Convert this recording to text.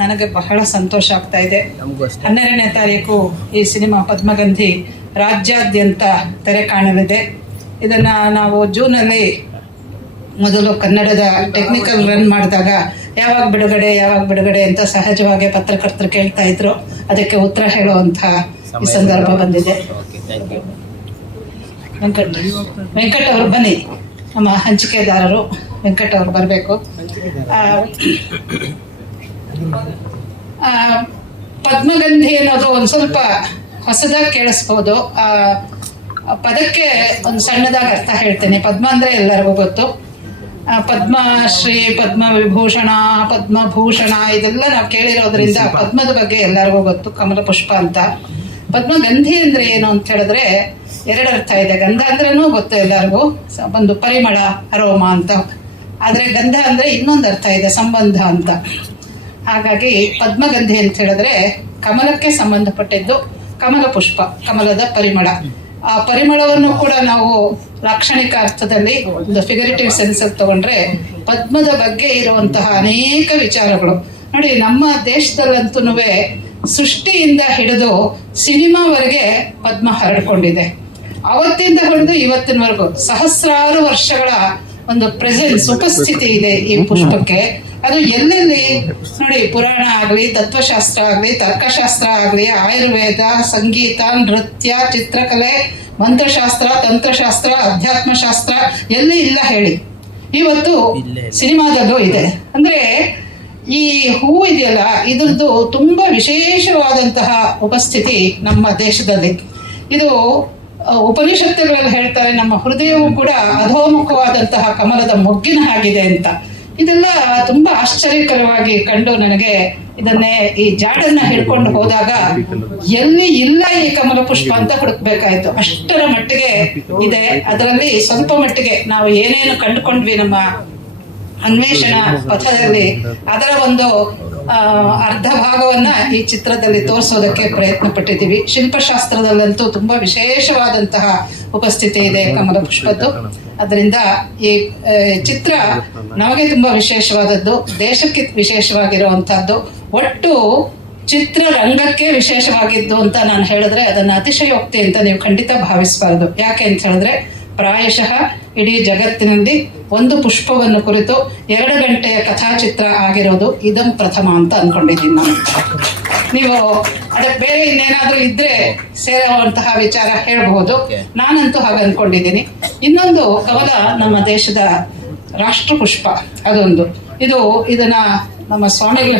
ನನಗೆ ಬಹಳ ಸಂತೋಷ ಆಗ್ತಾ ಇದೆ. 12ನೇ ತಾರೀಕು ಈ ಸಿನಿಮಾ ಪದ್ಮಗಂಧಿ ರಾಜ್ಯಾದ್ಯಂತ ತೆರೆ ಕಾಣಲಿದೆ. ಇದನ್ನು ನಾವು ಜೂನಲ್ಲಿ ಮೊದಲು ಕನ್ನಡದ ಟೆಕ್ನಿಕಲ್ ರನ್ ಮಾಡಿದಾಗ ಯಾವಾಗ ಬಿಡುಗಡೆ ಅಂತ ಸಹಜವಾಗಿ ಪತ್ರಕರ್ತರು ಕೇಳ್ತಾ ಇದ್ರು. ಅದಕ್ಕೆ ಉತ್ತರ ಹೇಳುವಂಥ ಈ ಸಂದರ್ಭ ಬಂದಿದೆ. ವೆಂಕಟ್ ಅವರು ಬನ್ನಿ, ನಮ್ಮ ಹಂಚಿಕೆದಾರರು ವೆಂಕಟ್ ಅವರು ಬರಬೇಕು. ಪದ್ಮಗಂಧಿ ಅನ್ನೋದು ಒಂದು ಸ್ವಲ್ಪ ಹೊಸದಾಗಿ ಕೇಳಿಸ್ಬೋದು. ಪದಕ್ಕೆ ಒಂದು ಸಣ್ಣದಾಗಿ ಅರ್ಥ ಹೇಳ್ತೇನೆ. ಪದ್ಮ ಅಂದರೆ ಎಲ್ಲರಿಗೂ ಗೊತ್ತು. ಪದ್ಮಶ್ರೀ, ಪದ್ಮವಿಭೂಷಣ, ಪದ್ಮಭೂಷಣ ಇದೆಲ್ಲ ನಾವು ಕೇಳಿರೋದ್ರಿಂದ ಪದ್ಮದ ಬಗ್ಗೆ ಎಲ್ಲರಿಗೂ ಗೊತ್ತು, ಕಮಲ ಪುಷ್ಪ ಅಂತ. ಪದ್ಮಗಂಧಿ ಅಂದರೆ ಏನು ಅಂತ ಹೇಳಿದ್ರೆ ಎರಡು ಅರ್ಥ ಇದೆ. ಗಂಧ ಅಂದ್ರೂ ಗೊತ್ತು ಎಲ್ಲರಿಗೂ, ಒಂದು ಪರಿಮಳ, ಅರೋಮ ಅಂತ. ಆದರೆ ಗಂಧ ಅಂದರೆ ಇನ್ನೊಂದು ಅರ್ಥ ಇದೆ, ಸಂಬಂಧ ಅಂತ. ಹಾಗಾಗಿ ಪದ್ಮಗಂಧಿ ಅಂತ ಹೇಳಿದ್ರೆ ಕಮಲಕ್ಕೆ ಸಂಬಂಧಪಟ್ಟಿದ್ದು ಕಮಲ ಪುಷ್ಪ, ಕಮಲದ ಪರಿಮಳ. ಆ ಪರಿಮಳವನ್ನು ಕೂಡ ನಾವು ಲಾಕ್ಷಣಿಕ ಅರ್ಥದಲ್ಲಿ ಒಂದು ಫಿಗರೇಟಿವ್ ಸೆನ್ಸಲ್ಲಿ ತಗೊಂಡ್ರೆ ಪದ್ಮದ ಬಗ್ಗೆ ಇರುವಂತಹ ಅನೇಕ ವಿಚಾರಗಳು ನೋಡಿ. ನಮ್ಮ ದೇಶದಲ್ಲಂತೂ ಸೃಷ್ಟಿಯಿಂದ ಹಿಡಿದು ಸಿನಿಮಾವರೆಗೆ ಪದ್ಮ ಹರಡ್ಕೊಂಡಿದೆ. ಅವತ್ತಿಂದ ಹಿಡಿದು ಇವತ್ತಿನವರೆಗೂ ಸಹಸ್ರಾರು ವರ್ಷಗಳ ಒಂದು ಪ್ರೆಸೆನ್ಸ್, ಉಪಸ್ಥಿತಿ ಇದೆ ಈ ಪುಷ್ಪಕ್ಕೆ. ಅದು ಎಲ್ಲೆಲ್ಲಿ ನೋಡಿ, ಪುರಾಣ ಆಗಲಿ, ತತ್ವಶಾಸ್ತ್ರ ಆಗಲಿ, ತರ್ಕಶಾಸ್ತ್ರ ಆಗಲಿ, ಆಯುರ್ವೇದ, ಸಂಗೀತ, ನೃತ್ಯ, ಚಿತ್ರಕಲೆ, ಮಂತ್ರಶಾಸ್ತ್ರ, ತಂತ್ರಶಾಸ್ತ್ರ, ಅಧ್ಯಾತ್ಮಶಾಸ್ತ್ರ ಎಲ್ಲಿ ಇಲ್ಲ ಹೇಳಿ. ಇವತ್ತು ಸಿನಿಮಾದಲ್ಲೂ ಇದೆ. ಅಂದ್ರೆ ಈ ಹೂವು ಇದೆಯಲ್ಲ, ಇದ್ರದ್ದು ತುಂಬಾ ವಿಶೇಷವಾದಂತಹ ಉಪಸ್ಥಿತಿ ನಮ್ಮ ದೇಶದಲ್ಲಿ. ಇದು ಉಪನಿಷತ್ತುಗಳಲ್ಲಿ ಹೇಳ್ತಾರೆ, ನಮ್ಮ ಹೃದಯವು ಕೂಡ ಅಧೋಮುಖವಾದಂತಹ ಕಮಲದ ಮೊಗ್ಗಿನ ಹಾಗಿದೆ ಅಂತ. ಇದೆಲ್ಲ ತುಂಬಾ ಆಶ್ಚರ್ಯಕರವಾಗಿ ಕಂಡು ನನಗೆ ಇದನ್ನೇ ಈ ಜಾಡನ್ನ ಹಿಡ್ಕೊಂಡು ಹೋದಾಗ ಎಲ್ಲಿ ಇಲ್ಲ ಈ ಕಮಲ ಪುಷ್ಪ ಅಂತ ಹುಡುಕ್ಬೇಕಾಯ್ತು. ಅಷ್ಟರ ಮಟ್ಟಿಗೆ ಇದೆ. ಅದರಲ್ಲಿ ಸ್ವಲ್ಪ ಮಟ್ಟಿಗೆ ನಾವು ಏನೇನು ಕಂಡುಕೊಂಡ್ವಿ ನಮ್ಮ ಅನ್ವೇಷಣಾ ಪಥದಲ್ಲಿ, ಅದರ ಒಂದು ಅರ್ಧ ಭಾಗವನ್ನ ಈ ಚಿತ್ರದಲ್ಲಿ ತೋರಿಸೋದಕ್ಕೆ ಪ್ರಯತ್ನ ಪಟ್ಟಿದ್ದೀವಿ. ಶಿಲ್ಪಶಾಸ್ತ್ರದಲ್ಲಂತೂ ತುಂಬಾ ವಿಶೇಷವಾದಂತಹ ಉಪಸ್ಥಿತಿ ಇದೆ ಕಮಲ ಪುಷ್ಪದ್ದು. ಅದರಿಂದ ಈ ಚಿತ್ರ ನಮಗೆ ತುಂಬಾ ವಿಶೇಷವಾದದ್ದು, ದೇಶಕ್ಕೆ ವಿಶೇಷವಾಗಿರುವಂತಹದ್ದು, ಒಟ್ಟು ಚಿತ್ರರಂಗಕ್ಕೆ ವಿಶೇಷವಾಗಿದ್ದು ಅಂತ ನಾನು ಹೇಳಿದ್ರೆ ಅದನ್ನ ಅತಿಶಯೋಕ್ತಿ ಅಂತ ನೀವು ಖಂಡಿತ ಭಾವಿಸಬಾರದು. ಯಾಕೆ ಅಂತ ಹೇಳಿದ್ರೆ ಪ್ರಾಯಶಃ ಇಡೀ ಜಗತ್ತಿನಲ್ಲಿ ಒಂದು ಪುಷ್ಪವನ್ನು ಕುರಿತು 2 ಗಂಟೆಯ ಕಥಾಚಿತ್ರ ಆಗಿರೋದು ಇದಂ ಪ್ರಥಮ ಅಂತ ಅನ್ಕೊಂಡಿದ್ದೀನಿ ನಾನು. ನೀವು ಅದಕ್ಕೆ ಬೇರೆ ಇನ್ನೇನಾದ್ರೂ ಇದ್ರೆ ಸೇರುವಂತಹ ವಿಚಾರ ಹೇಳಬಹುದು. ನಾನಂತೂ ಹಾಗೆ ಅನ್ಕೊಂಡಿದ್ದೀನಿ. ಇನ್ನೊಂದು ಕಮಲ ನಮ್ಮ ದೇಶದ ರಾಷ್ಟ್ರ ಪುಷ್ಪ, ಅದೊಂದು. ಇದನ್ನ ನಮ್ಮ ಸ್ವಾಮಿಗಳು